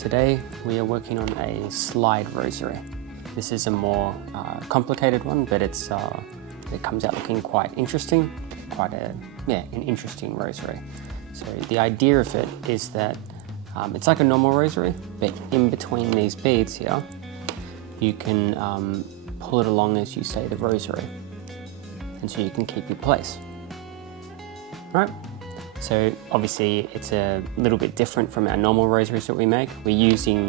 Today we are working on a slide rosary. This is a more complicated one, but it comes out looking quite interesting, an interesting rosary. So the idea of it is that it's like a normal rosary, but in between these beads here, you can pull it along as you say the rosary, and so you can keep your place. Right? So obviously it's a little bit different from our normal rosaries that we make. We're using,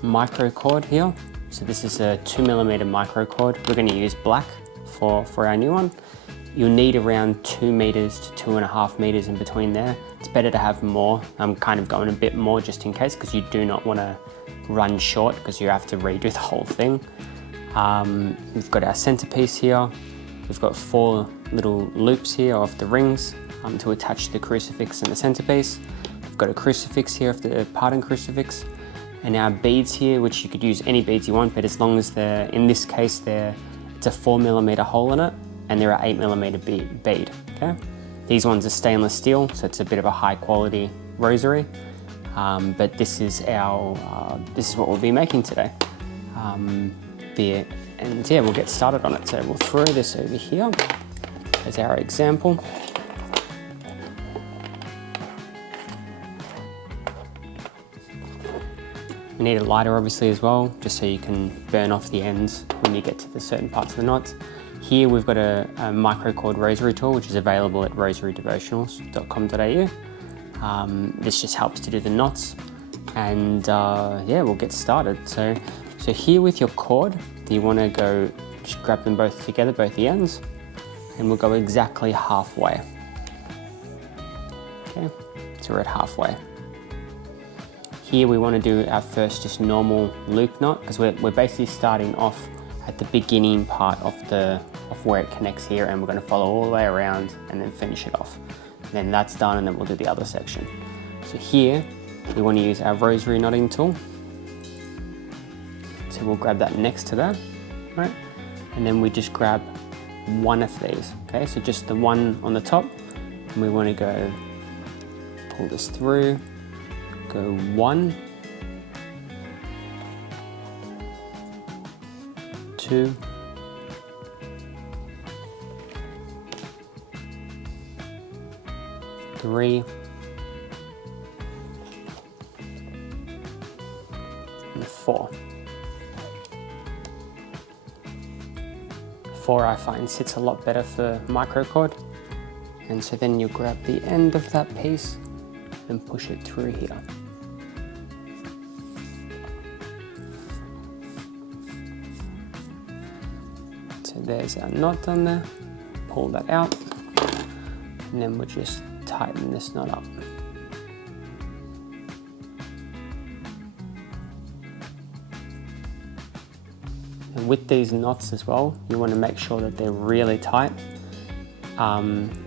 Micro Cord here. So this is a 2mm micro cord. We're going to use black for our new one. You'll need around 2 meters to 2.5 meters in between there. It's better to have more. I'm kind of going a bit more just in case, because you do not want to run short because you have to redo the whole thing. We've got our centerpiece here. We've got 4 little loops here of the rings to attach the crucifix and the centerpiece. We've got a crucifix here of the pardon crucifix, and our beads here, which you could use any beads you want, but as long as in this case, it's a 4mm hole in it, and they're an 8mm bead, okay? These ones are stainless steel, so it's a bit of a high quality rosary, but this is what we'll be making today. And yeah, we'll get started on it. So we'll throw this over here as our example. We need a lighter obviously as well, just so you can burn off the ends when you get to the certain parts of the knots. Here we've got a Micro Cord Rosary tool, which is available at rosarydevotionals.com.au. This just helps to do the knots, and yeah, we'll get started. So here with your cord, you want to just grab them both together, both the ends, and we'll go exactly halfway. Okay, so we're at halfway. Here we want to do our first just normal loop knot, because we're basically starting off at the beginning part of where it connects here, and we're going to follow all the way around and then finish it off. And then that's done, and then we'll do the other section. So here we want to use our rosary knotting tool. So we'll grab that next to that, right? And then we just grab one of these, okay? So just the one on the top, and we want to go pull this through, go 1, 2, 3, and 4. 4 I find sits a lot better for micro cord, and so then you grab the end of that piece and push it through here. So there's our knot done there. Pull that out, and then we'll just tighten this knot up. And with these knots as well, you want to make sure that they're really tight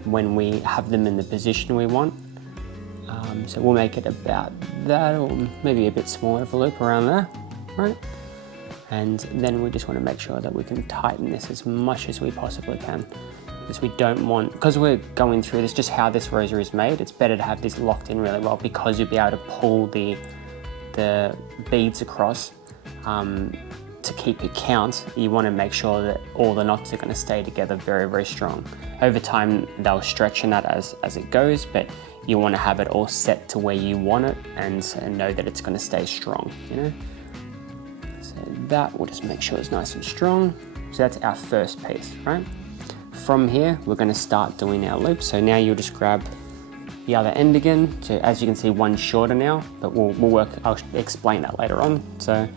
when we have them in the position we want. So we'll make it about that, or maybe a bit smaller of a loop around there, right? And then we just want to make sure that we can tighten this as much as we possibly can, because because we're going through this, just how this rosary is made, it's better to have this locked in really well, because you'll be able to pull the beads across. To keep your count, you want to make sure that all the knots are going to stay together very, very strong. Over time, they'll stretch in that as it goes, but you want to have it all set to where you want it, and know that it's going to stay strong, you know? So that will just make sure it's nice and strong. So that's our first piece, right? From here, we're going to start doing our loop. So now you'll just grab the other end again. So as you can see, one's shorter now, but I'll explain that later on. So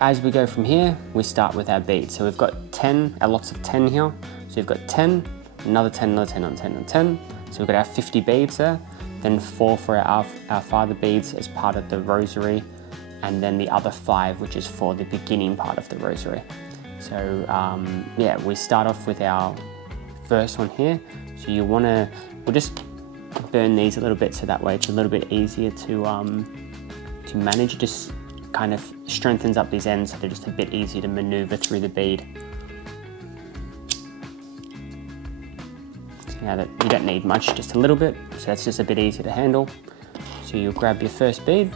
as we go from here, we start with our beads. So we've got 10, lots of 10 here. So we've got 10, another 10, another 10, another 10, another 10. So we've got our 50 beads there. Then 4 for our Father beads as part of the rosary. And then the other 5, which is for the beginning part of the rosary. So yeah, we start off with our first one here. So we'll just burn these a little bit, so that way it's a little bit easier to manage. It just kind of strengthens up these ends, so they're just a bit easier to maneuver through the bead. So now that you don't need much, just a little bit, so that's just a bit easier to handle. So you'll grab your first bead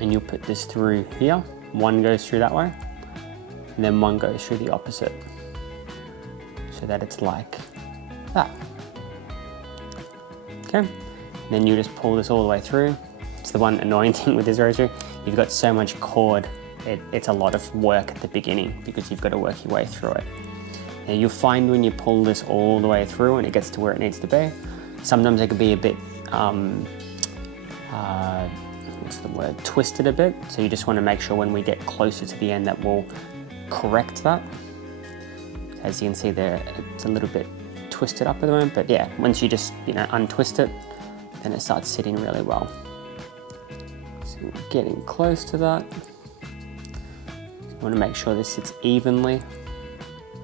and you'll put this through here. One goes through that way and then one goes through the opposite, so that it's like that. Okay, and then you just pull this all the way through. It's the one annoying thing with this rosary, you've got so much cord, it's a lot of work at the beginning because you've got to work your way through it. Now you'll find when you pull this all the way through and it gets to where it needs to be, sometimes it can be a bit, what's the word, twisted a bit. So you just want to make sure when we get closer to the end that we'll correct that. As you can see there, it's a little bit twisted up at the moment, but yeah, once you just, untwist it, then it starts sitting really well. So we're getting close to that. So you want to make sure this sits evenly.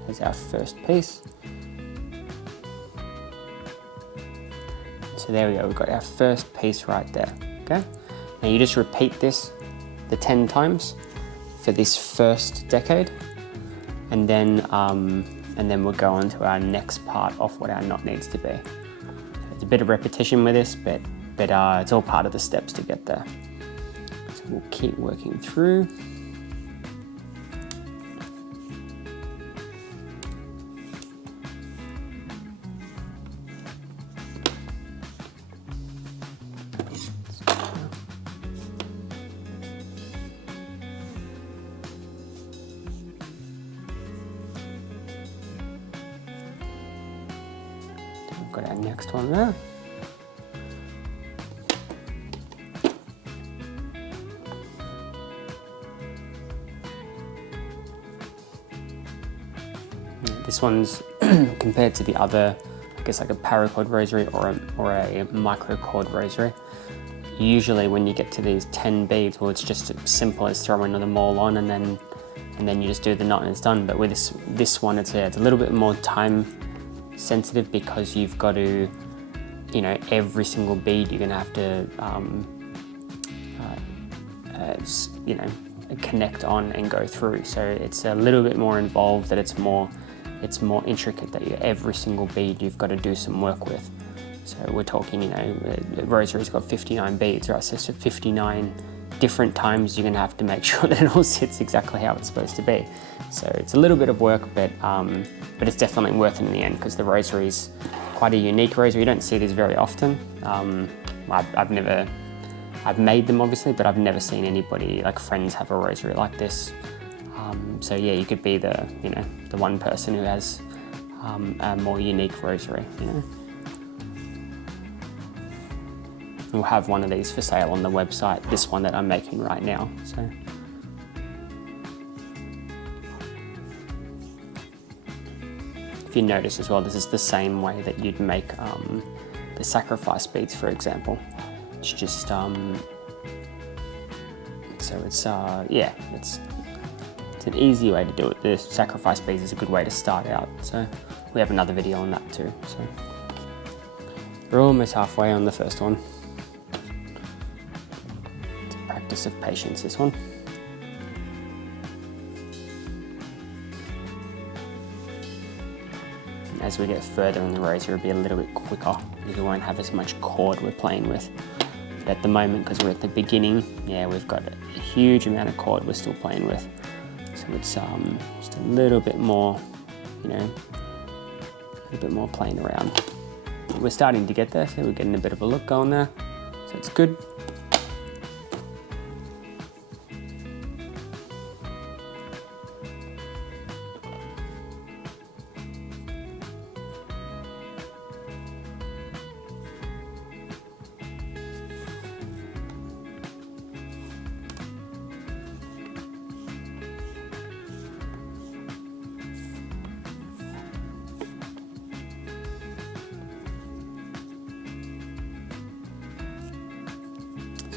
Here's our first piece. So there we go, we've got our first piece right there, okay? Now you just repeat this the 10 times for this first decade, and then we'll go on to our next part of what our knot needs to be. So it's a bit of repetition with this, but it's all part of the steps to get there. So we'll keep working through. We've got our next one there. This one's compared to the other, I guess like a paracord rosary or a micro cord rosary. Usually when you get to these 10 beads, well, it's just as simple as throwing them all on and then you just do the knot and it's done. But with this one, it's a little bit more time sensitive because you've got to, every single bead you're going to have to, connect on and go through. So it's a little bit more involved, that it's more intricate, that every single bead you've got to do some work with. So we're talking, the rosary's got 59 beads, right? So 59 different times you're going to have to make sure that it all sits exactly how it's supposed to be. So it's a little bit of work, but it's definitely worth it in the end because the rosary's quite a unique rosary. You don't see these very often. I've made them obviously, but I've never seen anybody, like friends, have a rosary like this. So yeah, you could be the one person who has a more unique rosary. We'll have one of these for sale on the website, this one that I'm making right now. So. If you notice as well, this is the same way that you'd make the sacrifice beads, for example. It's just, so it's an easy way to do it. The sacrifice beads is a good way to start out. So we have another video on that too. So we're almost halfway on the first one. It's a practice of patience, this one. As we get further in the rosary, it'll be a little bit quicker because we won't have as much cord we're playing with. But at the moment, because we're at the beginning, yeah, we've got a huge amount of cord we're still playing with. So it's just a little bit more, a little bit more playing around. We're starting to get there, so we're getting a bit of a look going there. So it's good.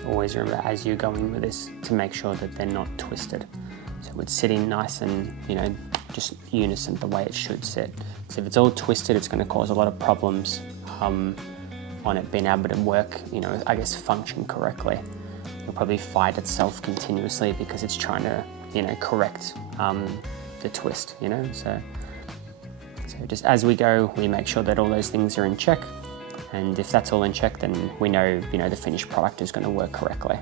Always remember as you're going with this to make sure that they're not twisted. So it's sitting nice and, just unison the way it should sit. So if it's all twisted, it's going to cause a lot of problems on it being able to work, I guess function correctly. It'll probably fight itself continuously because it's trying to, correct the twist, So just as we go, we make sure that all those things are in check. And if that's all in check, then we know, the finished product is going to work correctly.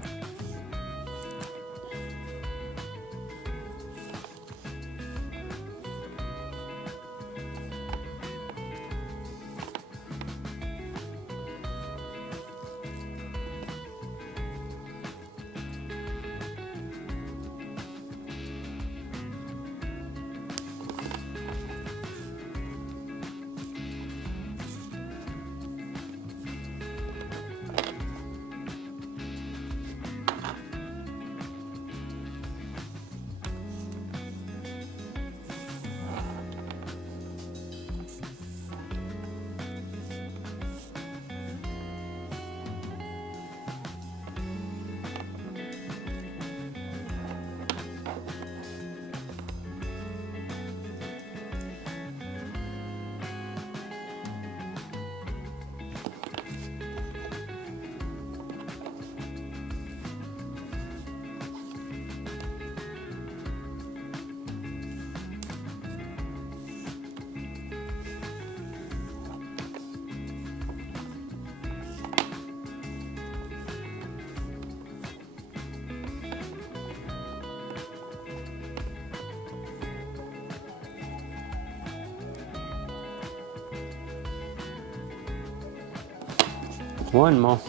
One more.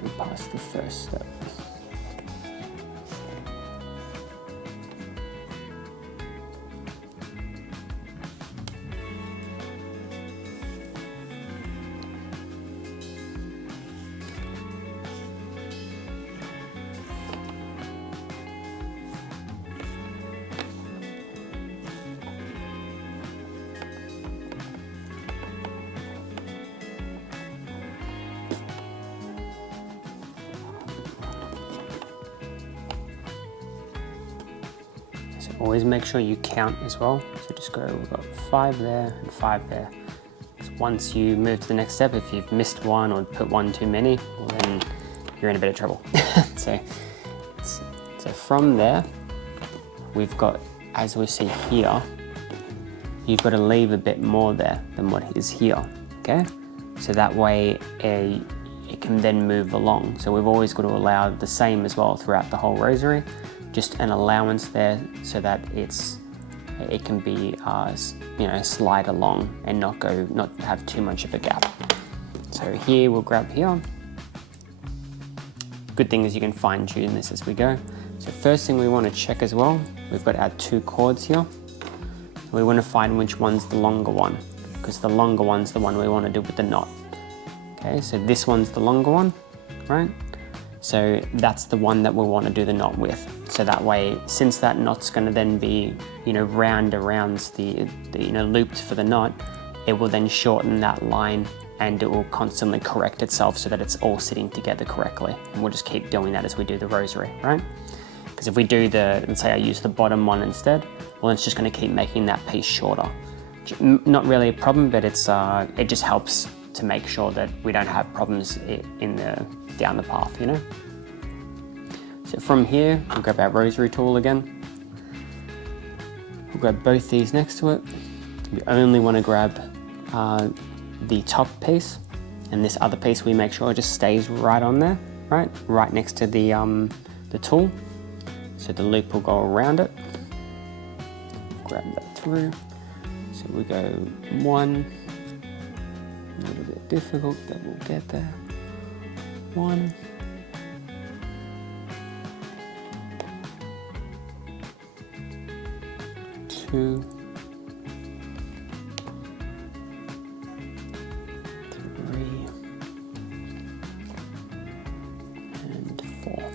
We pass the first step. Always make sure you count as well. So just go, we've got 5 there and 5 there. So once you move to the next step, if you've missed one or put one too many, well then you're in a bit of trouble. so from there, we've got, as we see here, you've got to leave a bit more there than what is here, okay? So that way it can then move along. So we've always got to allow the same as well throughout the whole rosary. Just an allowance there so that it can be slide along and not have too much of a gap. So here we'll grab here. Good thing is you can fine tune this as we go. So first thing we want to check as well, we've got our 2 cords here. We want to find which one's the longer one, because the longer one's the one we want to do with the knot. Okay, so this one's the longer one, right? So that's the one that we'll want to do the knot with. So that way, since that knot's going to then be, round around the looped for the knot, it will then shorten that line and it will constantly correct itself so that it's all sitting together correctly. And we'll just keep doing that as we do the rosary, right? Because if we do let's say I use the bottom one instead, well, it's just going to keep making that piece shorter. Not really a problem, but it just helps to make sure that we don't have problems down the path, So from here, we'll grab our rosary tool again. We'll grab both these next to it. We only want to grab the top piece, and this other piece we make sure it just stays right on there, right next to the tool. So the loop will go around it. Grab that through. So we go 1. A little bit difficult, but we'll get there. 1. 2. 3. And 4.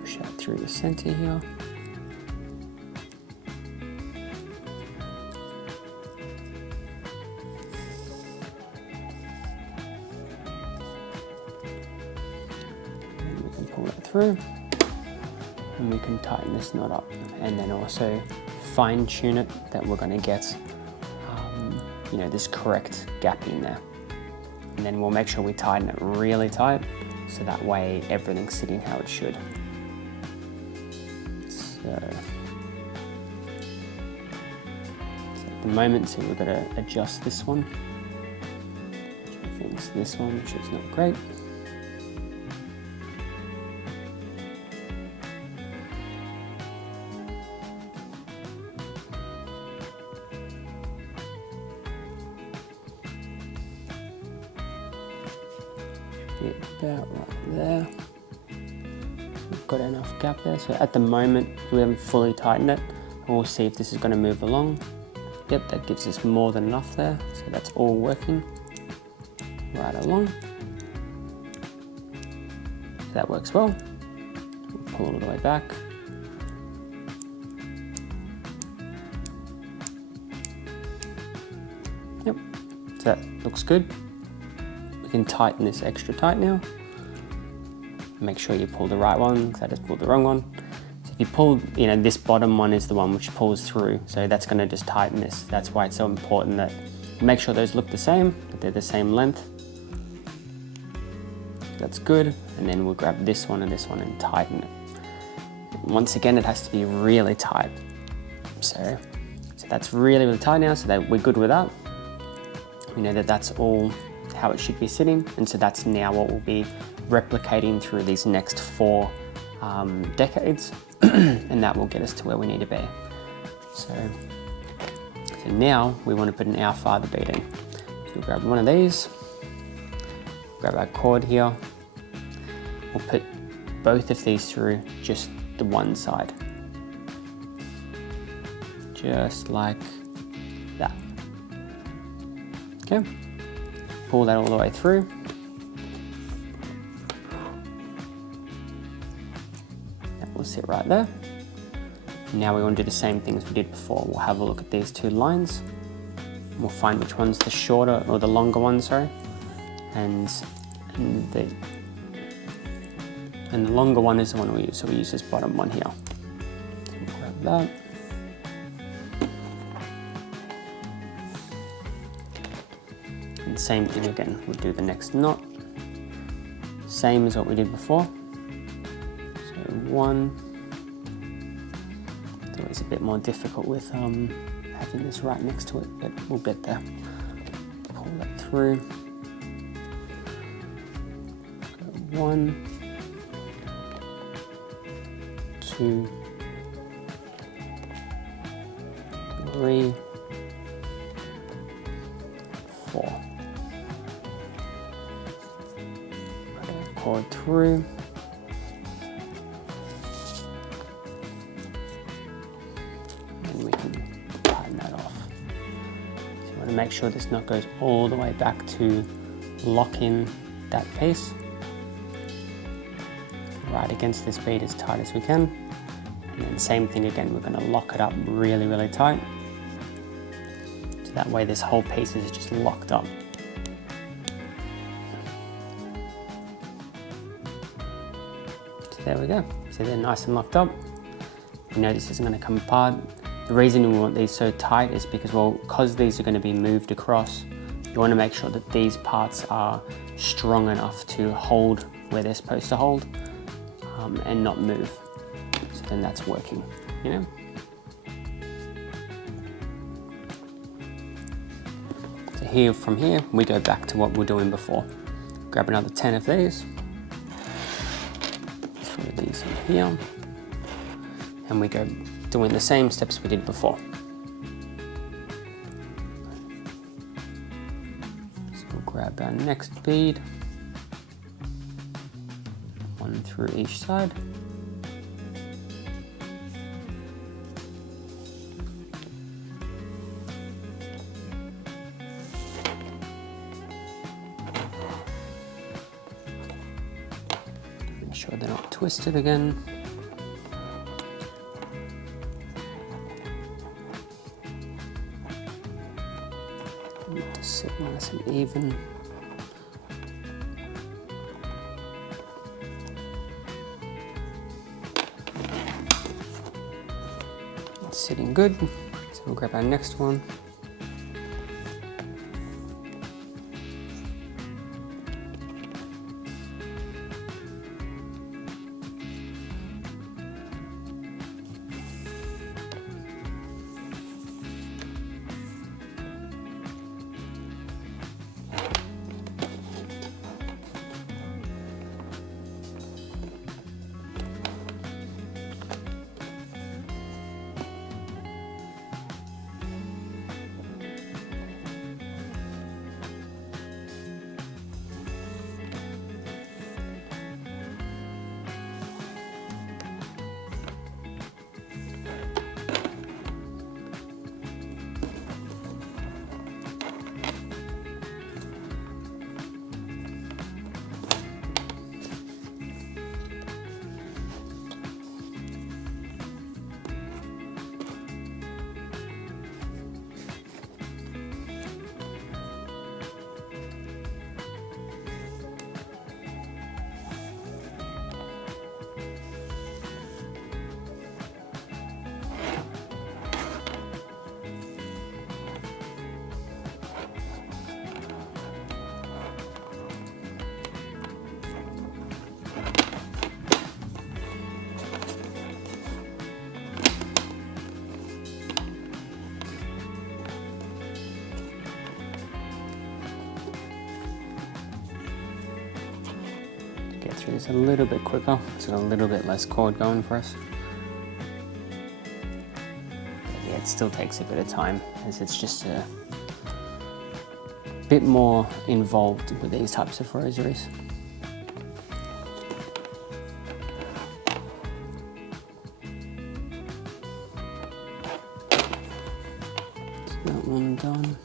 Push out through the center here. Pull that through, and we can tighten this knot up, and then also fine tune it that we're going to get this correct gap in there, and then we'll make sure we tighten it really tight so that way everything's sitting how it should. So at the moment, so we've got to adjust this one. I think it's this one, which is not great. About right there. We've got enough gap there. So at the moment we haven't fully tightened it. We'll see if this is going to move along. Yep, that gives us more than enough there. So that's all working right along. So that works well. We'll pull all the way back. Yep, so that looks good. We can tighten this extra tight now. Make sure you pull the right one, because I just pulled the wrong one. So if you pull, this bottom one is the one which pulls through, so that's going to just tighten this. That's why it's so important that you make sure those look the same, that they're the same length. That's good, and then we'll grab this one and tighten it. Once again, it has to be really tight. So that's really, really tight now, so that we're good with that. We know that that's all how it should be sitting, and so that's now what we'll be replicating through these next 4 decades, and that will get us to where we need to be. So now we want to put an Our Father bead in. So we'll grab one of these, grab our cord here, we'll put both of these through just the one side, just like that. Okay, pull that all the way through. That will sit right there. Now we want to do the same things we did before. We'll have a look at these 2 lines. We'll find which one's the shorter or the longer one, sorry. And the longer one is the one we use, so we use this bottom one here. So we'll grab that. And same thing again, we'll do the next knot. Same as what we did before. So 1. It's always a bit more difficult with having this right next to it, but we'll get there. Pull that through. Go 1, 2, 3, 4. Cord through. And we can tighten that off. So you want to make sure this knot goes all the way back to lock in that piece. Right against this bead as tight as we can. And then same thing again, we're going to lock it up really, really tight. So that way this whole piece is just locked up. There we go. So they're nice and locked up. You know this isn't going to come apart. The reason we want these so tight is because these are going to be moved across, you want to make sure that these parts are strong enough to hold where they're supposed to hold and not move. So then that's working, So from here, we go back to what we were doing before. Grab another 10 of these. These in here, and we go doing the same steps we did before. So we'll grab our next bead, 1 through each side. Make sure they're not twisted again. Need to sit nice and even. It's sitting good. So we'll grab our next one. get through this a little bit quicker. It's got a little bit less cord going for us. But yeah, it still takes a bit of time, as it's just a bit more involved with these types of rosaries. So that one done.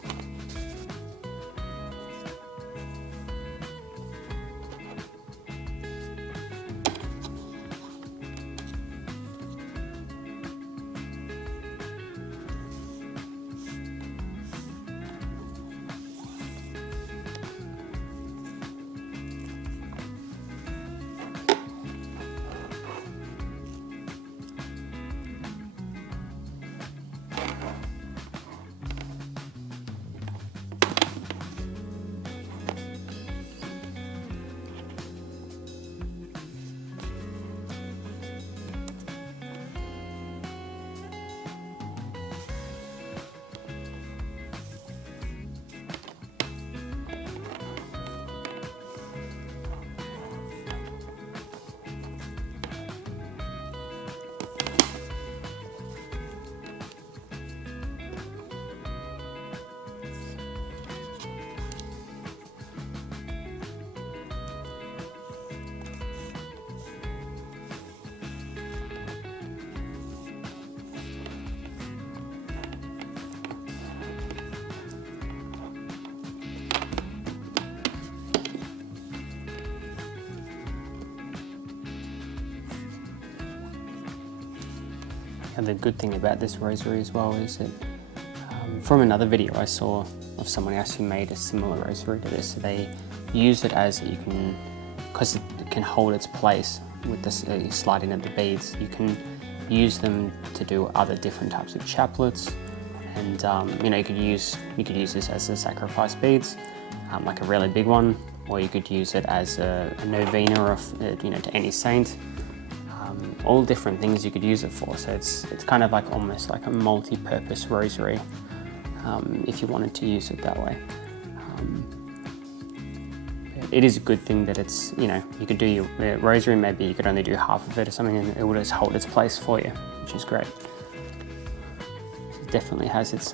And the good thing about this rosary as well is that from another video I saw of someone else who made a similar rosary to this, so they use it as you can, because it can hold its place with the sliding of the beads, you can use them to do other different types of chaplets, and you know, you could use this as a sacrifice beads, like a really big one, or you could use it as a novena of you know, to any saint. All different things you could use it for, so it's kind of like almost like a multi-purpose rosary if you wanted to use it that way. It is a good thing that it's, you know, you could do your rosary, maybe you could only do half of it or something, and it will just hold its place for you, which is great. It definitely has its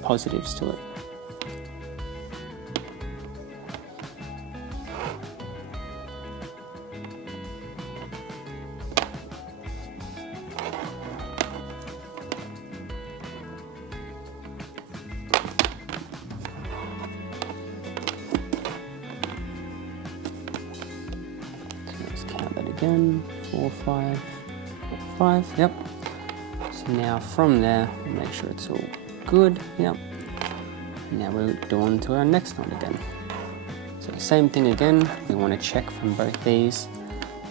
positives to it. Again, 4, 5, 4, 5, yep. So now from there, make sure it's all good, yep. Now we'll go on to our next knot again. So same thing again, we want to check from both these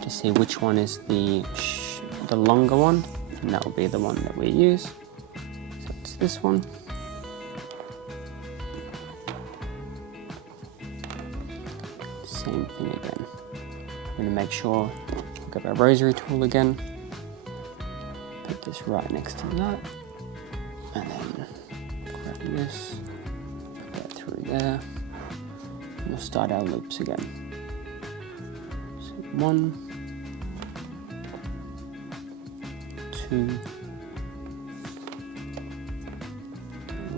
to see which one is the longer one, and that will be the one that we use. So it's this one. Same thing again. I'm going to make sure we've got our rosary tool again, put this right next to that, and then grab this, put that through there, and we'll start our loops again. So 1, 2,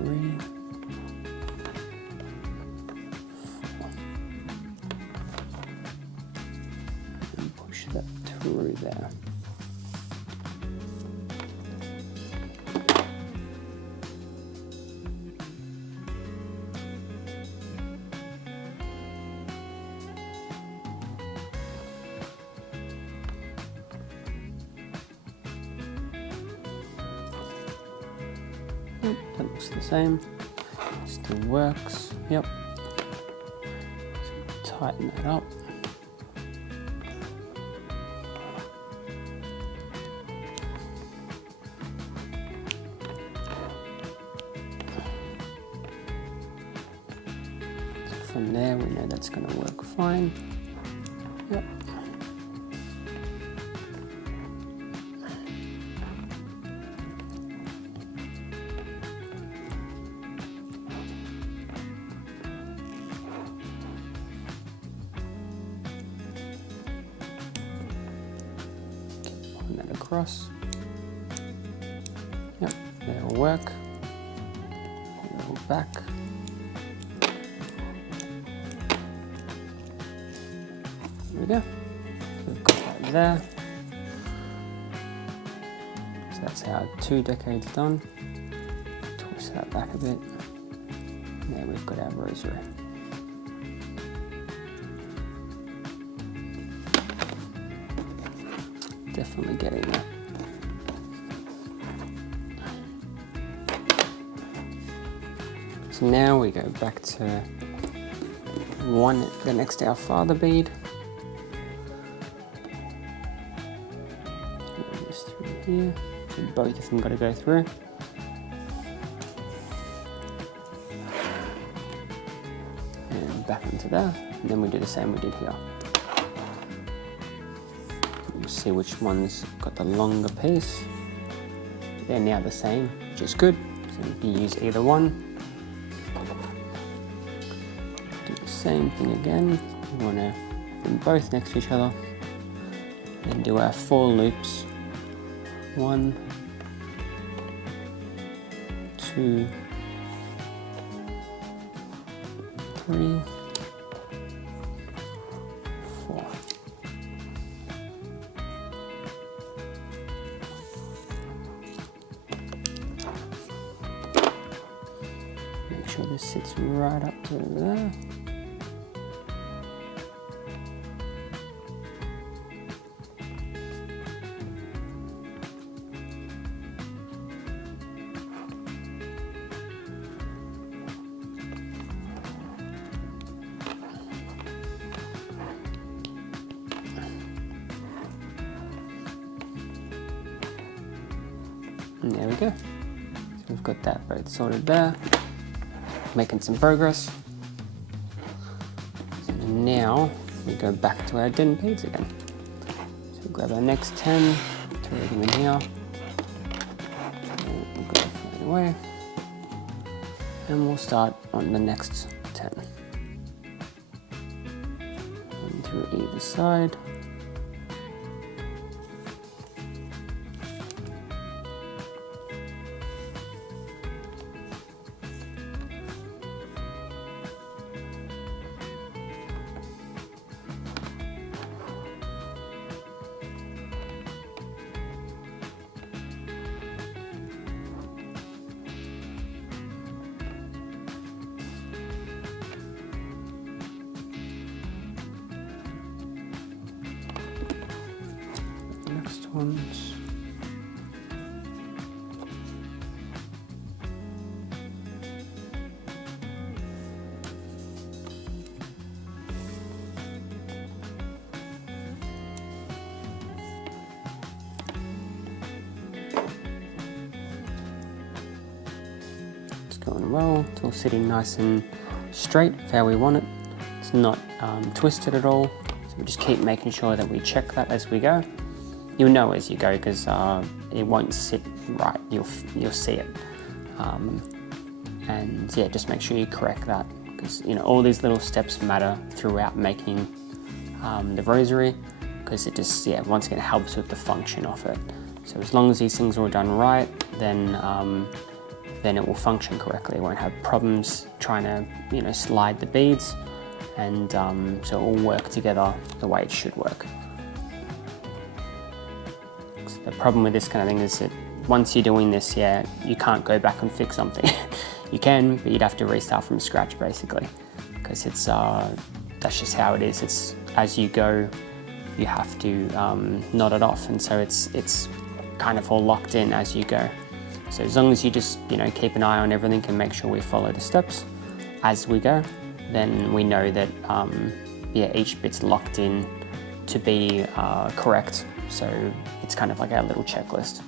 3, that through there. Yep, that looks the same. Still works. Yep. So tighten that up. From there, we know that's going to work fine. Yep. across. Yep, that'll work. Go back. There we go. We've got that there. So that's our 2 decades done. Twist that back a bit. There we've got our rosary. Definitely getting there. So now we go back to the next Our Father bead. This through here. So both of them got to go through. And back into there. And then we do the same we did here. We'll see which one's got the longer piece. They're now the same, which is good. So you can use either one. Do the same thing again. We want to have them both next to each other. And do our 4 loops. 1, 2, 3, 4. Make sure this sits right up to there. And there we go. So we've got that both sorted there. Making some progress. So now we go back to our den beads again. So we grab our next 10, throw them in here. And we'll go fade away. And we'll start on the next 10. And through either side. Next ones. It's going well. It's all sitting nice and straight for how we want it. It's not twisted at all. So we just keep making sure that we check that as we go. You'll know as you go because it won't sit right. You'll see it, and yeah, just make sure you correct that because all these little steps matter throughout making the rosary because it just once again helps with the function of it. So as long as these things are all done right, then it will function correctly. It won't have problems trying to slide the beads, and so it will work together the way it should work. The problem with this kind of thing is that once you're doing this, you can't go back and fix something. You can, but you'd have to restart from scratch basically, because it's that's just how it is. It's as you go, you have to knot it off, and so it's kind of all locked in as you go. So as long as you just keep an eye on everything and make sure we follow the steps as we go, then we know that each bit's locked in to be correct. So it's kind of like our little checklist.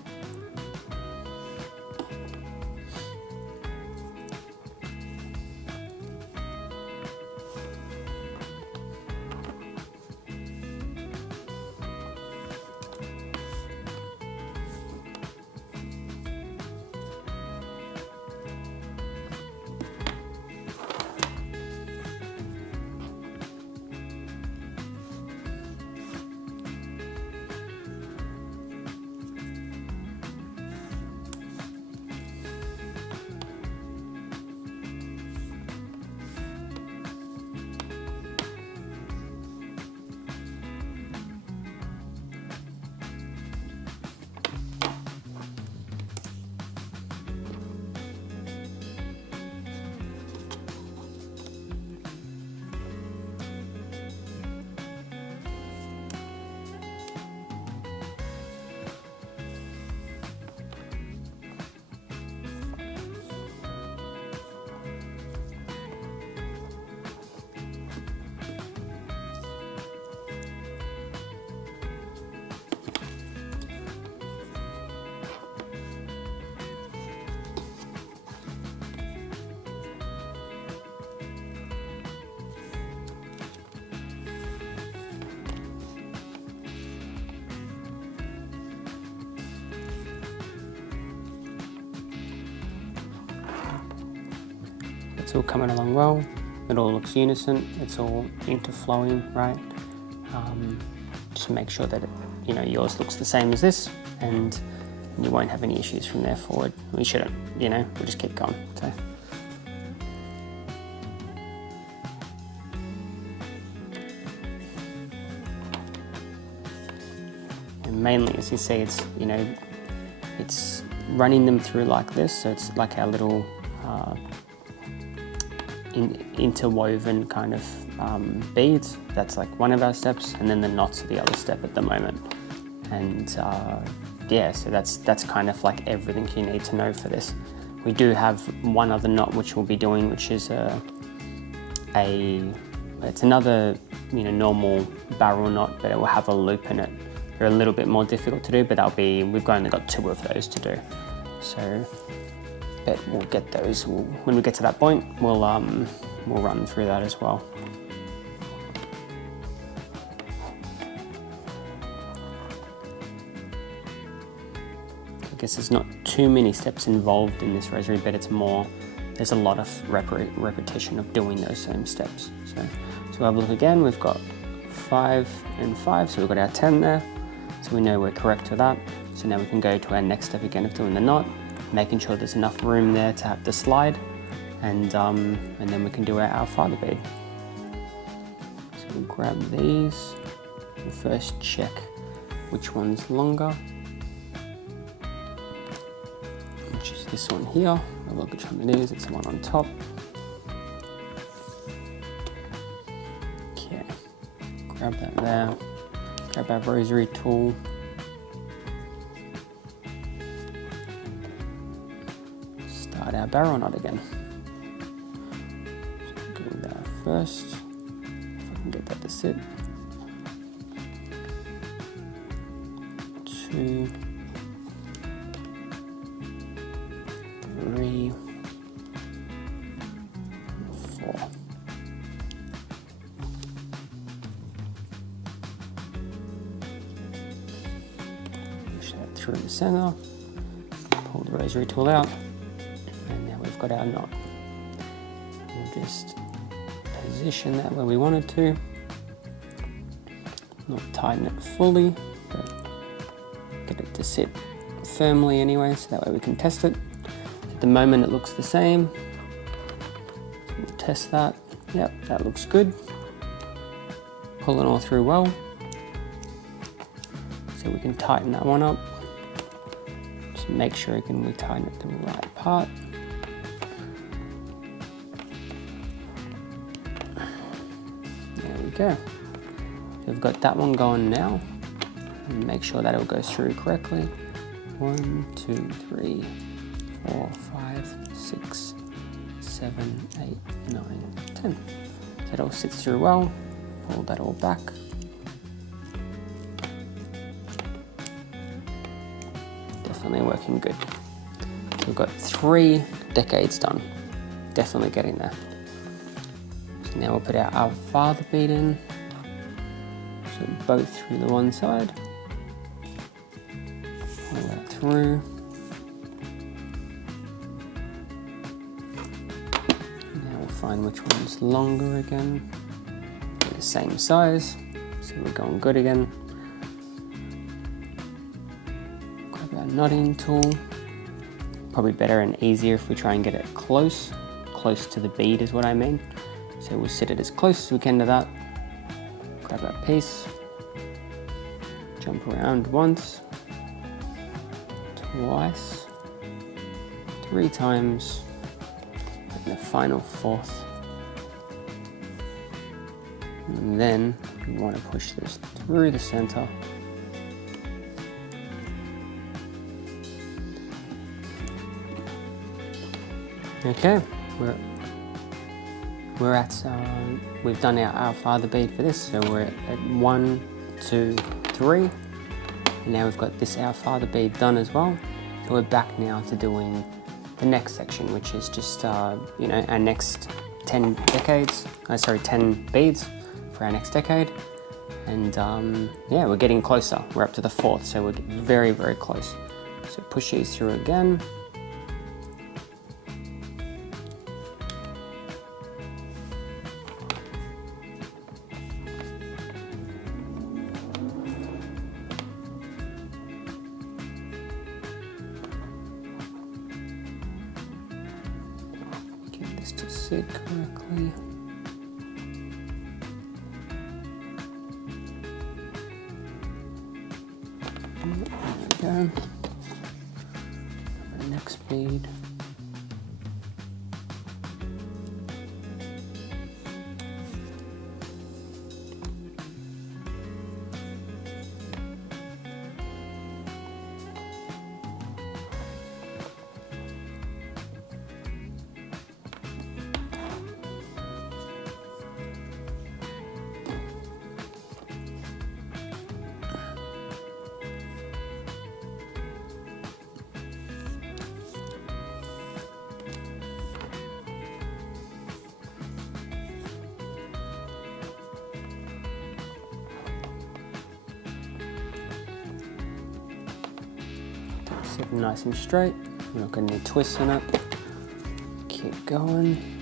it's all coming along well. It all looks unison, it's all interflowing, right? Just make sure that yours looks the same as this, and you won't have any issues from there forward. We shouldn't, we'll just keep going. So. And mainly, as you see, it's running them through like this, so it's like our little interwoven kind of beads. That's like one of our steps, and then the knots are the other step at the moment. And yeah, so that's kind of like everything you need to know for this. We do have one other knot which we'll be doing, which is it's another normal barrel knot, but it will have a loop in it. They're a little bit more difficult to do, but we've only got 2 of those to do. So, but we'll get those. When we get to that point, we'll run through that as well. I guess there's not too many steps involved in this rosary, but it's more, there's a lot of repetition of doing those same steps. So we'll have a look again. We've got 5 and 5, so we've got our 10 there. So we know we're correct with that. So now we can go to our next step again of doing the knot, making sure there's enough room there to have the slide, and then we can do our Father bead. So we'll grab these. We'll first check which one's longer, which is this one here. I'll look which one it is. It's the one on top. Okay, grab that there. Grab our rosary tool. Start our barrel knot again. So do that first, if I can get that to sit. 2, 3, 4. Push that through the center, pull the rosary tool out, and now we've got our knot. We'll just position that where we want it to. Not tighten it fully, but get it to sit firmly anyway, so that way we can test it. At the moment it looks the same. So we'll test that. Yep, that looks good. Pull it all through well. So we can tighten that one up. Just make sure again we tighten it the right part. There we go. So we've got that one going now. And make sure that it goes through correctly. 1, 2, 3, 4, 5, 6, 7, 8, 9, 10. So it all sits through well. Pull that all back. Definitely working good. So we've got 3 decades done. Definitely getting there. So now we'll put our Father bead in. So both through the one side. Pull that through. Now we'll find which one's longer again. They're the same size, so we're going good again. Grab our knotting tool. Probably better and easier if we try and get it close to the bead is what I mean. So we'll sit it as close as we can to that. Grab our piece. Jump around once. Twice, 3 times, and the final 4th. And then we want to push this through the center. Okay, we're at we've done our Father bead for this, so we're at 1, 2, 3. And now we've got this Our Father bead done as well. So we're back now to doing the next section, which is just our next 10 decades. 10 beads for our next decade. And yeah, we're getting closer. We're up to the 4th, so we're very, very close. So push these through again. fix it correctly. There we go. The next bead. Sit it nice and straight. We're not getting any twists in it. Keep going.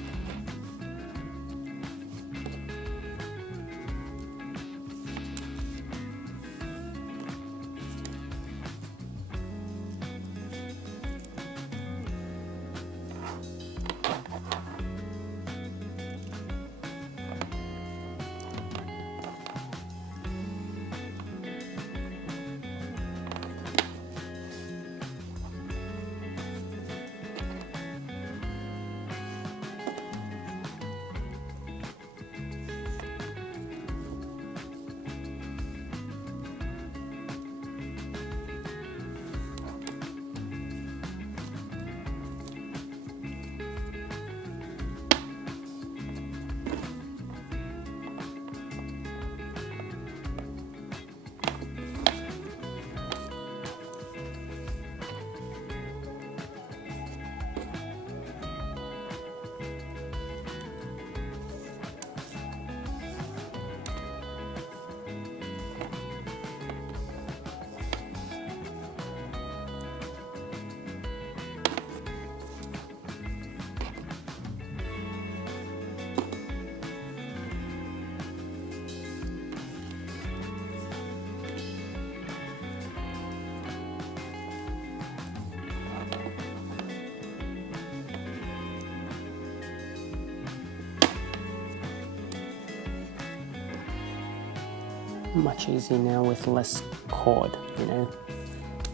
Much easier now with less cord, you know.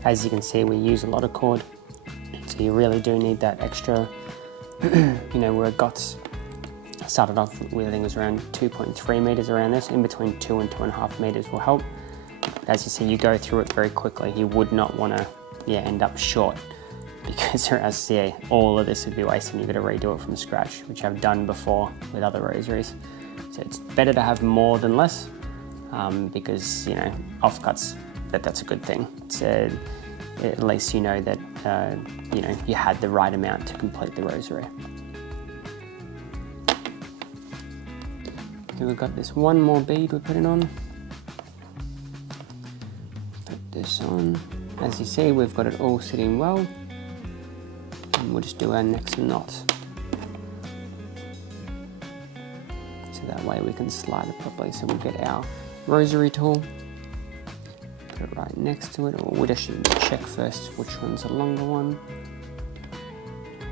As you can see, we use a lot of cord, so you really do need that extra, you know, where it got started off with, I think it was around 2.3 meters around this, in between 2 and 2.5 meters will help. As you see, you go through it very quickly. You would not want to, end up short, because as you see, all of this would be wasted and you've got to redo it from scratch, which I've done before with other rosaries. So it's better to have more than less. Because, you know, offcuts, that's a good thing. It's at least you know that, you know, you had the right amount to complete the rosary. Okay, we've got this one more bead we're putting on. Put this on. As you see, we've got it all sitting well. And we'll just do our next knot. So that way we can slide it properly. So we'll get our rosary tool, put it right next to it, or we'd actually check first which one's a longer one.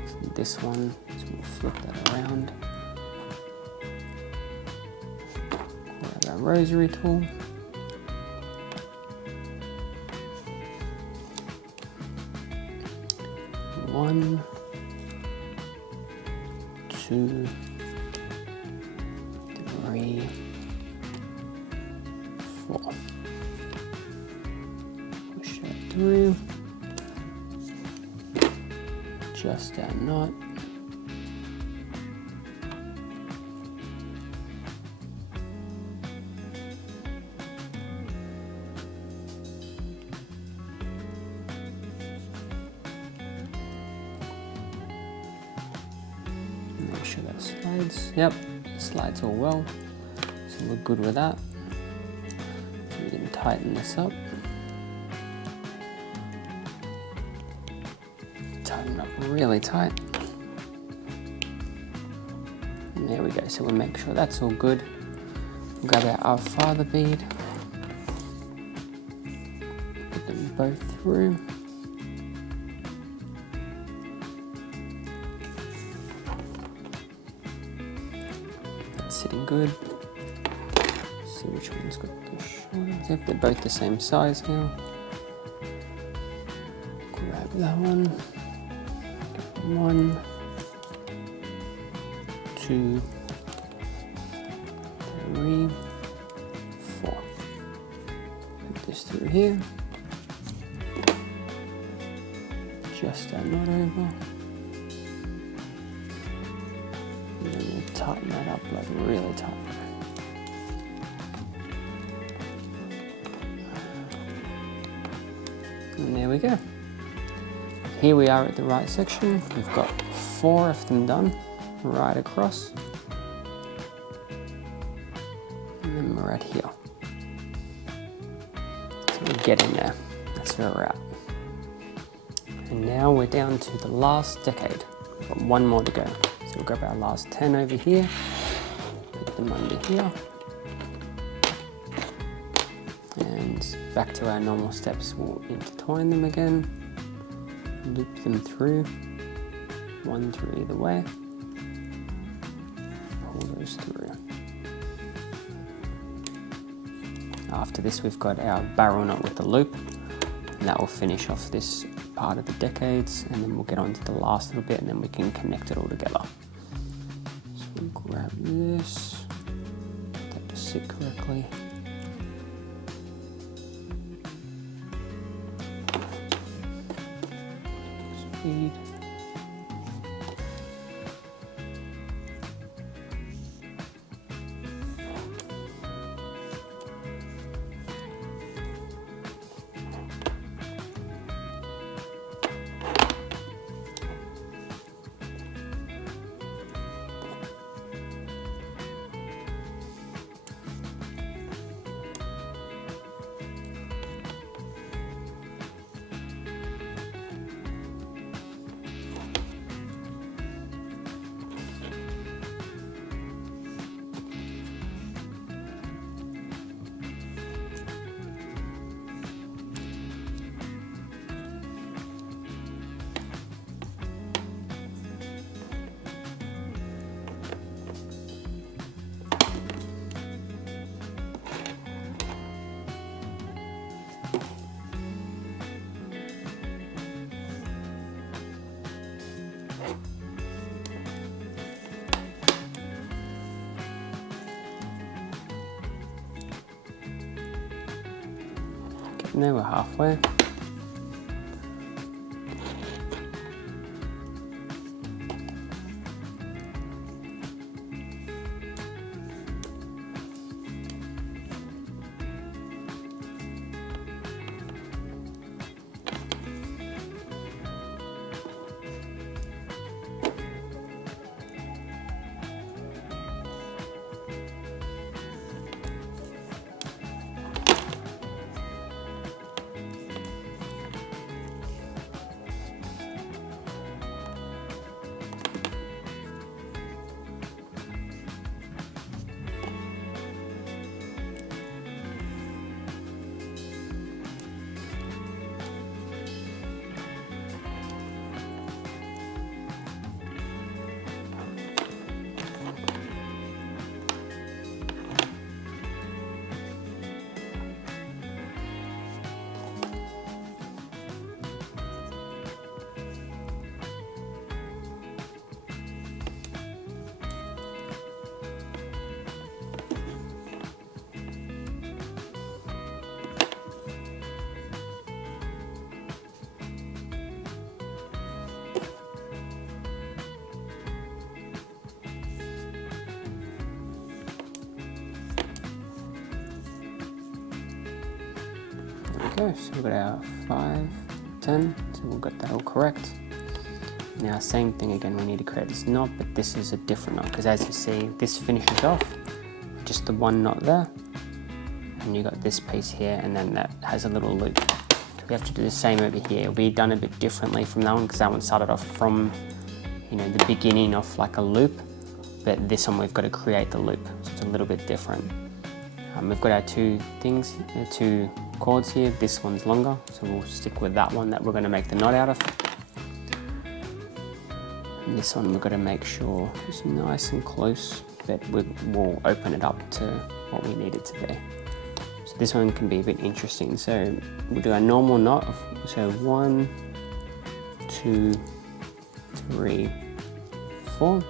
So this one, so we'll flip that around. Grab our rosary tool. One, two, three, 4. Push that through. Just our knot. Make sure that slides. Yep, slides all well. So we're good with that. We can tighten this up. Tighten up really tight. And there we go. So we'll make sure that's all good. We'll grab our Father bead. Put them both through. that's sitting good. See which one's got the shorter. Yep, they're both the same size now. Grab that one. 1, 2, 3, 4. Put this through here. Just that knot over. And then we'll tighten that up like really tight. And there we go. Here we are at the right section. We've got 4 of them done right across. And then we're at here. So we're getting there. That's where we're at. And now we're down to the last decade. We've got 1 more to go. So we'll grab our last 10 over here, put them under here. And back to our normal steps, we'll intertwine them again. Loop them through, 1 through either way, pull those through. After this we've got our barrel knot with the loop, and that will finish off this part of the decades, and then we'll get on to the last little bit and then we can connect it all together. So we'll grab this, get that to sit correctly. Speed. Now we're halfway. So we've got our 5, 10, so we've got that all correct. Now same thing again, we need to create this knot, but this is a different knot, because as you see, this finishes off just the 1 knot there, and you got this piece here, and then that has a little loop. So we have to do the same over here. It'll be done a bit differently from that one, because that one started off from, you know, the beginning of like a loop, but this one we've got to create the loop, so it's a little bit different. We've got our 2 things, 2 cords here. This one's longer, so we'll stick with that one that we're going to make the knot out of. And this one we've got to make sure is nice and close but we'll open it up to what we need it to be. So this one can be a bit interesting. So we'll do a normal knot of, so 1, 2, 3, 4. So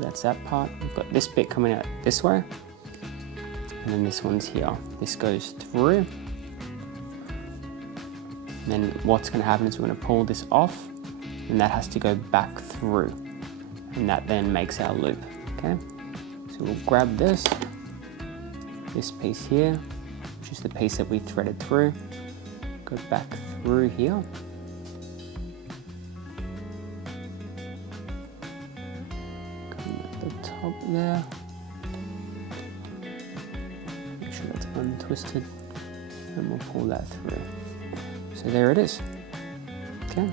that's that part. We've got this bit coming out this way, and then this one's here. This goes through. And then what's going to happen is we're going to pull this off, and that has to go back through, and that then makes our loop. Okay, so we'll grab this piece here, which is the piece that we threaded through, go back through here, come at the top there, make sure that's untwisted, and we'll pull that through. So there it is. Okay,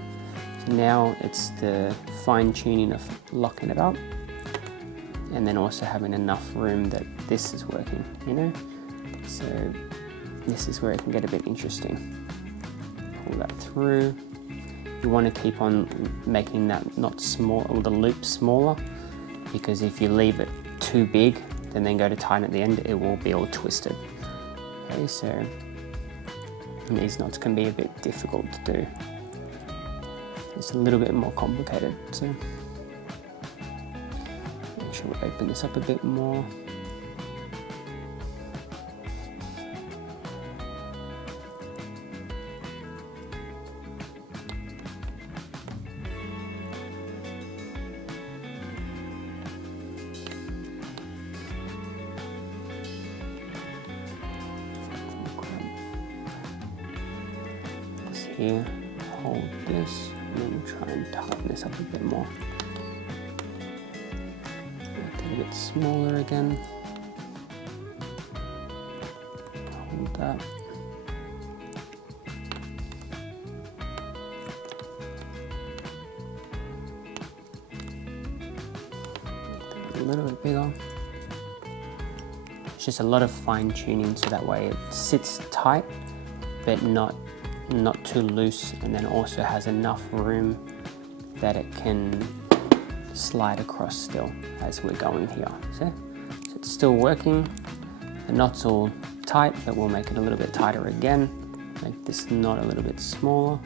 so now it's the fine tuning of locking it up, and then also having enough room that this is working, you know? So this is where it can get a bit interesting. Pull that through. You want to keep on making that knot small, or the loop smaller, because if you leave it too big, then go to tighten at the end, it will be all twisted. Okay, so these knots can be a bit difficult to do. It's a little bit more complicated, so make sure we open this up a bit more. Here, hold this, and then we'll try and tighten this up a bit more. Make it a bit smaller again. Hold that. Make that a little bit bigger. It's just a lot of fine tuning so that way it sits tight, but not too loose, and then also has enough room that it can slide across still as we're going here. So it's still working. The knot's all tight, but we'll make it a little bit tighter again. Make this knot a little bit smaller.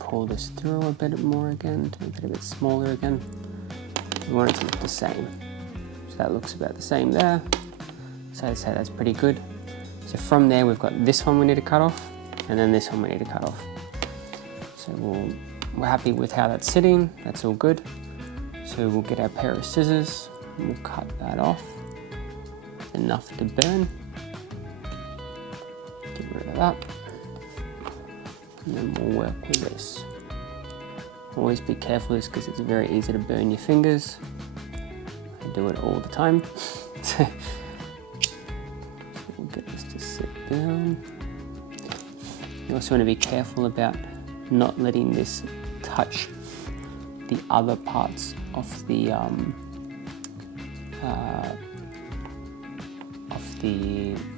Pull this through a bit more again to make it a bit smaller again. We want it to look the same. So that looks about the same there. So I'd say that's pretty good. So from there we've got this one we need to cut off, and then this one we need to cut off. So we're happy with how that's sitting, that's all good. So we'll get our pair of scissors, and we'll cut that off, enough to burn. Get rid of that. And then we'll work with this. Always be careful with this because it's very easy to burn your fingers. Do it all the time. So we'll get this to sit down. You also want to be careful about not letting this touch the other parts of the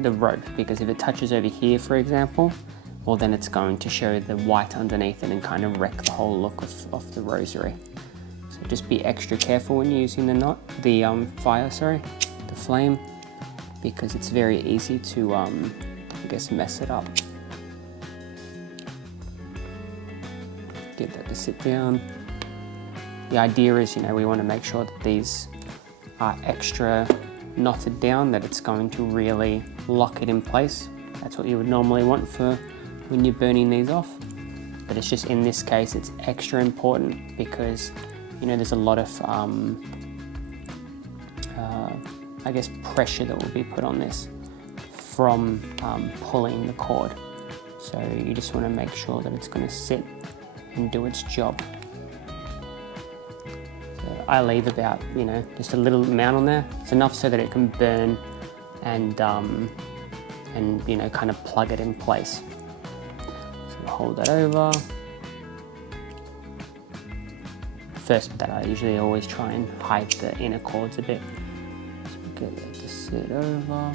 rope, because if it touches over here, for example, well then it's going to show the white underneath it and kind of wreck the whole look of the rosary. So just be extra careful when you're using the flame, because it's very easy to, I guess, mess it up. Get that to sit down. The idea is, we want to make sure that these are extra knotted down, that it's going to really lock it in place. That's what you would normally want for when you're burning these off. But it's just in this case, it's extra important because there's a lot of, I guess, pressure that will be put on this from pulling the cord. So you just want to make sure that it's going to sit and do its job. So I leave about, just a little amount on there. It's enough so that it can burn and kind of plug it in place. So we'll hold that over. First with that, I usually always try and hide the inner cords a bit. So we'll get that to sit over.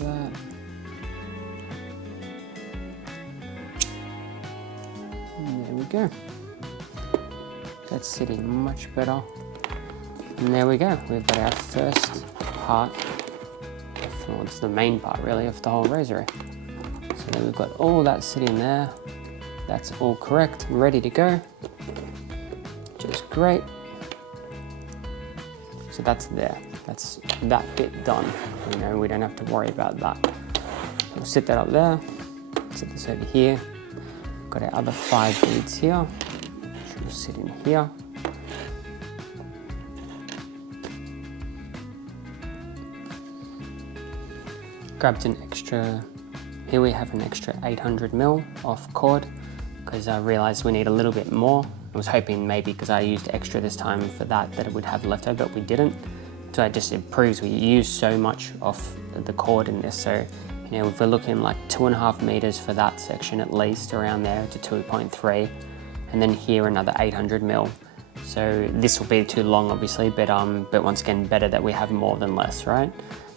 that. And there we go. That's sitting much better. And there we go. We've got our first part. Well, it's the main part really of the whole rosary. So then we've got all that sitting there. That's all correct and ready to go. Which is great. So that's there. That's that bit done. You know, we don't have to worry about that. We'll sit that up there. Sit this over here. Got our other 5 beads here, which will sit in here. Grabbed an extra, here we have an extra 800 ml of cord, because I realized we need a little bit more. I was hoping maybe because I used extra this time for that it would have leftover, but we didn't. So it proves we use so much of the cord in this. So, you know, if we're looking like 2.5 meters for that section at least, around there to 2.3, and then here another 800 ml. So this will be too long obviously, but once again, better that we have more than less, right?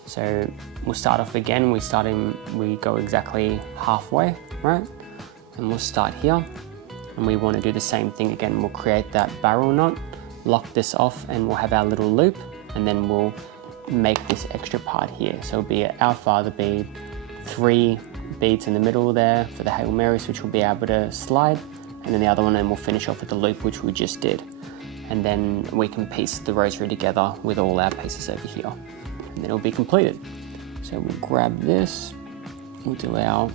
So we'll start off again, we go exactly halfway, right? And we'll start here, and we want to do the same thing again. We'll create that barrel knot, lock this off, and we'll have our little loop, and then we'll make this extra part here. So it'll be our Father bead, 3 beads in the middle there for the Hail Marys, which we'll be able to slide, and then the other one, and we'll finish off with the loop, which we just did. And then we can piece the rosary together with all our pieces over here, and then it'll be completed. So we'll grab this, we'll do our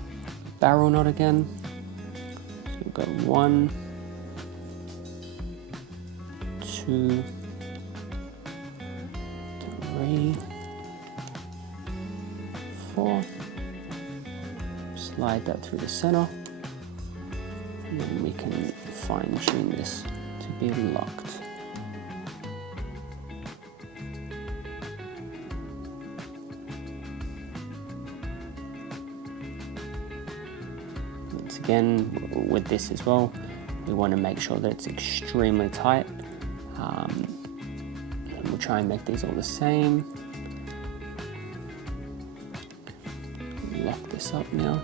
barrel knot again. So we'll go 1, 2, 3, 4. Slide that through the center, and then we can fine tune this to be locked. Once again, with this as well, we want to make sure that it's extremely tight. And we'll try and make these all the same. Lock this up now.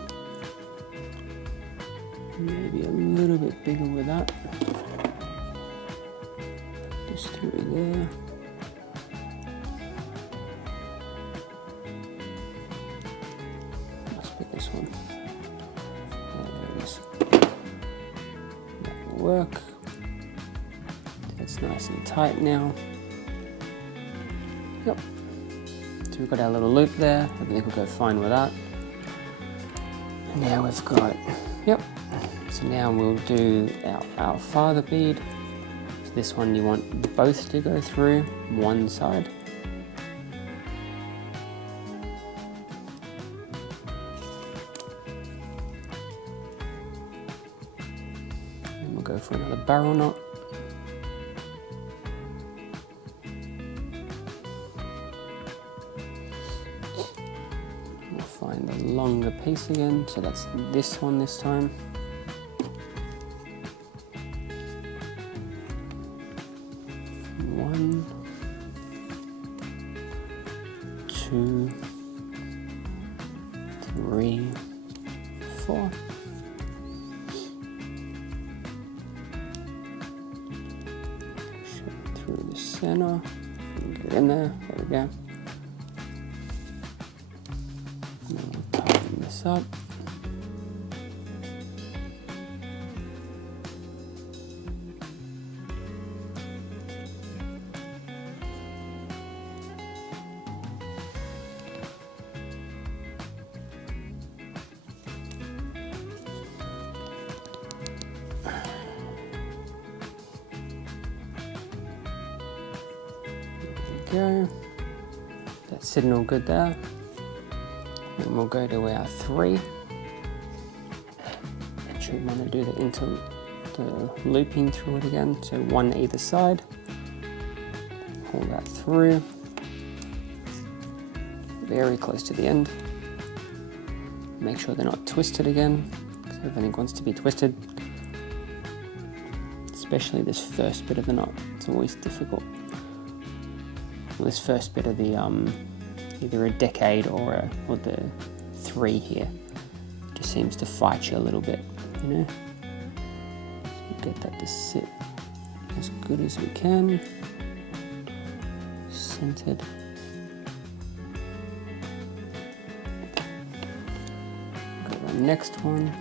Maybe a little bit bigger with that. Just through there. Must be this one. There it is. That will work. That's nice and tight now. Yep. So we've got our little loop there. I think we'll go fine with that. Now we've got, yep. So now we'll do our Father bead. So this one you want both to go through one side. And we'll go for another barrel knot. Find the longer piece again, so that's this one this time. One, 2, 3, 4. Shove it through the center. Get it in there. There we go. Tighten this up. There we go. That's sitting all good there. And we'll go to our 3. Actually, we want to do the looping through it again. So 1 either side. Pull that through. Very close to the end. Make sure they're not twisted again, because everything wants to be twisted. Especially this first bit of the knot. It's always difficult. Well, this first bit of the either a decade or the 3 here. Just seems to fight you a little bit, you know. So get that to sit as good as we can, centered. Got the next one.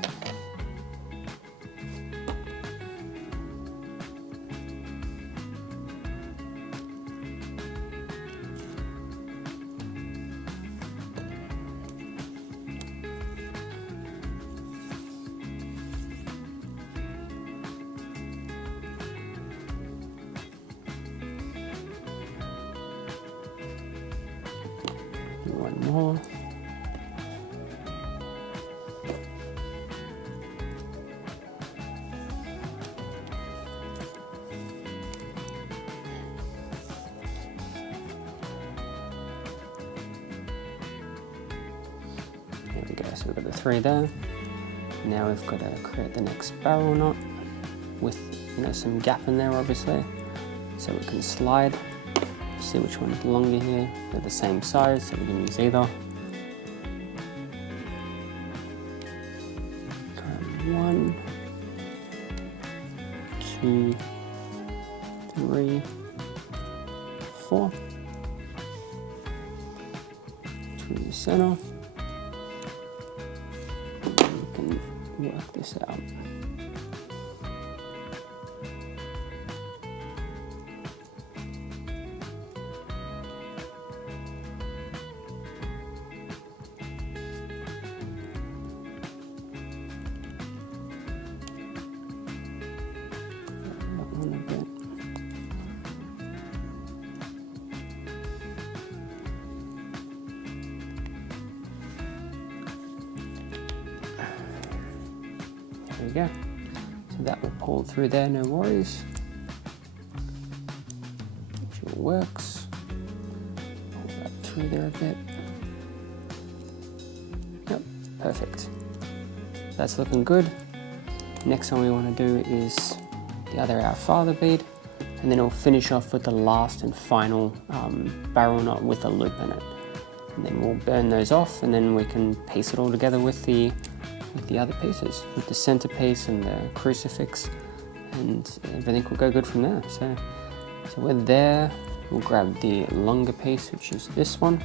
One more. There we go, so we've got the 3 there. Now we've got to create the next barrel knot with, you know, some gap in there obviously, so we can slide. See which one's longer here. They're the same size, so we can use either. Grab 1, 2, 3, 4. To the center. We can work this out. There we go. So that will pull through there, no worries. Make sure it works. Pull that through there a bit. Yep, perfect. That's looking good. Next one we want to do is the other Our Father bead, and then we'll finish off with the last and final barrel knot with a loop in it. And then we'll burn those off, and then we can piece it all together with the other pieces, with the centerpiece and the crucifix, and everything will go good from there. So we're there. We'll grab the longer piece, which is this one.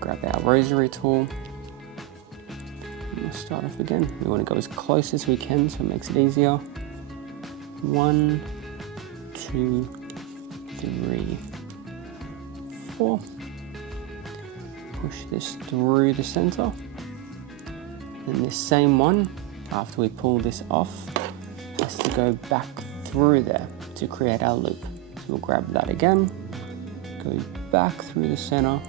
Grab our rosary tool. And we'll start off again. We want to go as close as we can so it makes it easier. 1, 2, 3, 4. Push this through the center. And this same one, after we pull this off, has to go back through there to create our loop. So we'll grab that again, go back through the center,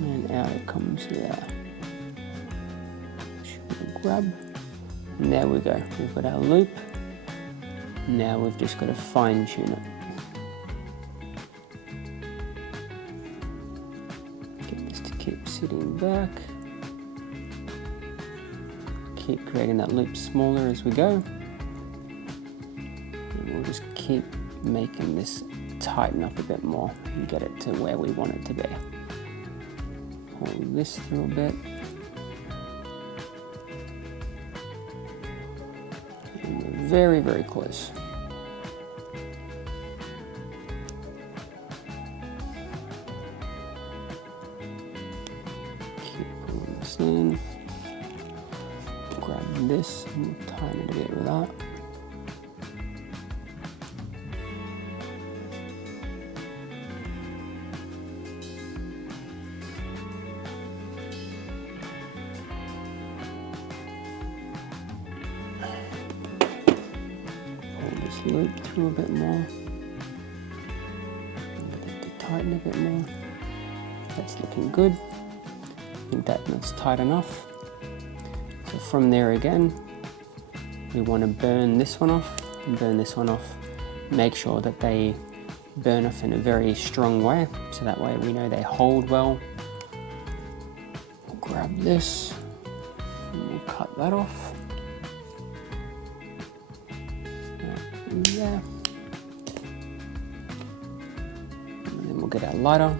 and out it comes there. We'll grab, and there we go. We've got our loop. Now we've just got to fine tune it. Get this to keep sitting back. Keep creating that loop smaller as we go. And we'll just keep making this tighten up a bit more and get it to where we want it to be. Pull this through a bit. And we're very, very close. Keep pulling this in. Grab this and we'll tighten it a bit with that. Pull this loop through a bit more. Get it to tighten a bit more. That's looking good. I think that's tight enough. So from there again, we want to burn this one off and burn this one off. Make sure that they burn off in a very strong way, so that way we know they hold well. We'll grab this and we'll cut that off. Yeah. get our lighter.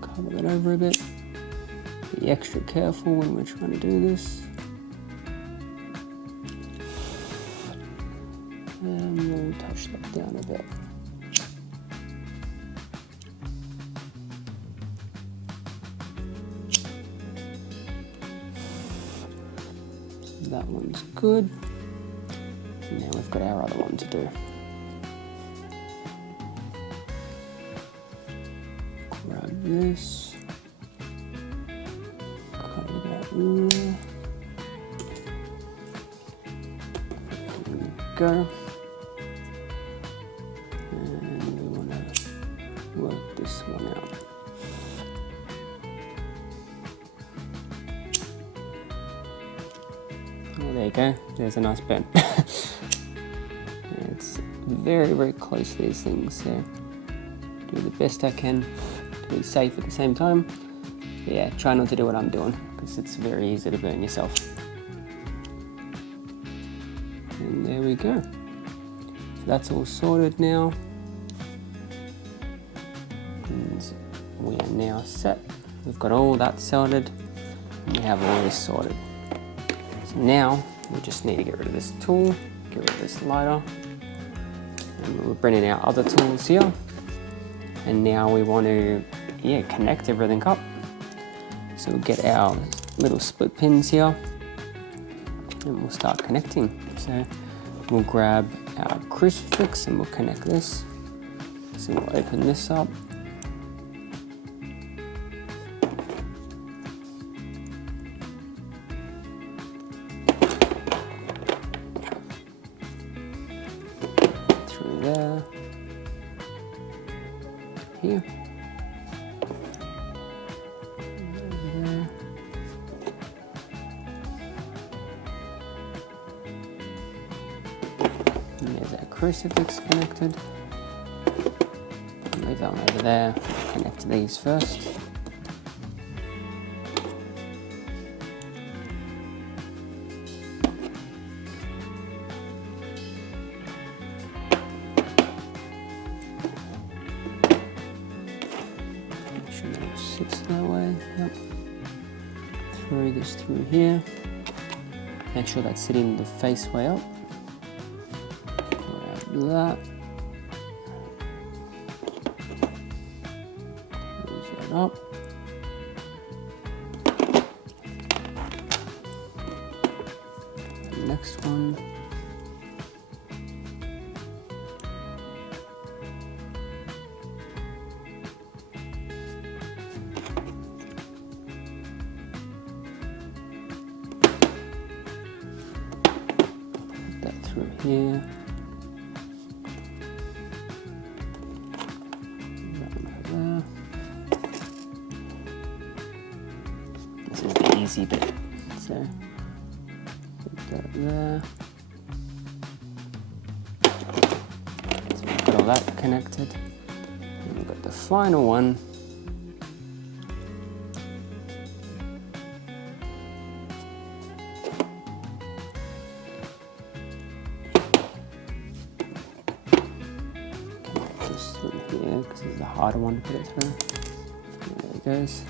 Cover that over a bit. Be extra careful when we're trying to do this. And we'll touch that down a bit. So that one's good. And now we've got our other one to do. Grab this. Cover that there. There we go. And we want to work this one out. Oh, there you go. There's a nice bend. It's very, very close to these things, so do the best I can to be safe at the same time. But yeah, try not to do what I'm doing because it's very easy to burn yourself. And there we go. So that's all sorted now. And we are now set. We've got all that sorted and we have all this sorted. So now we just need to get rid of this tool, get rid of this lighter. And we're bringing our other tools here. And now we want to, connect everything up. So we'll get our little split pins here and we'll start connecting. So we'll grab our crucifix and we'll connect this. So we'll open this up. Through there. Here. There. And there's our crucifix connected. Leave that one over there. Connect these first. Sits that way, yep. Throw this through here. Make sure that's sitting the face way up. Grab that. Close that up. The next one. Through here. That one over there. This is the easy bit. So put that there. So we've got all that connected. And we've got the final one. Through here because it's the harder one to put it through. There it goes.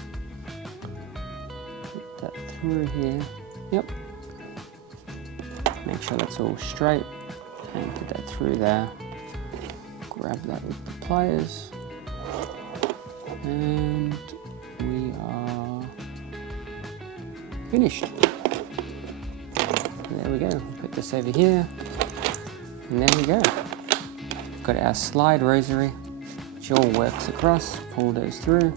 Put that through here. Yep. Make sure that's all straight and put that through there. Grab that with the pliers. And we are finished. There we go. Put this over here. And there we go. Got our slide rosary, which all works across. Pull those through.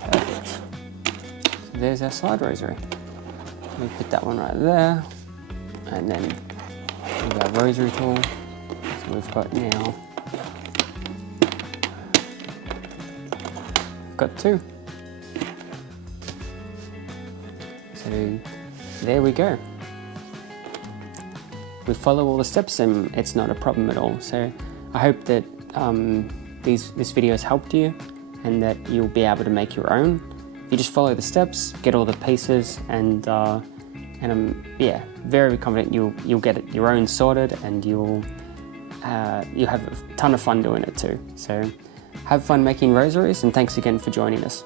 Perfect. So there's our slide rosary. We put that one right there, and then with our rosary tool. So we've got now, got two. So there we go. We follow all the steps and it's not a problem at all. So I hope that this video has helped you and that you'll be able to make your own. You just follow the steps, get all the pieces, and and I'm very confident you'll get it your own sorted, and you'll have a ton of fun doing it too. So have fun making rosaries, and thanks again for joining us.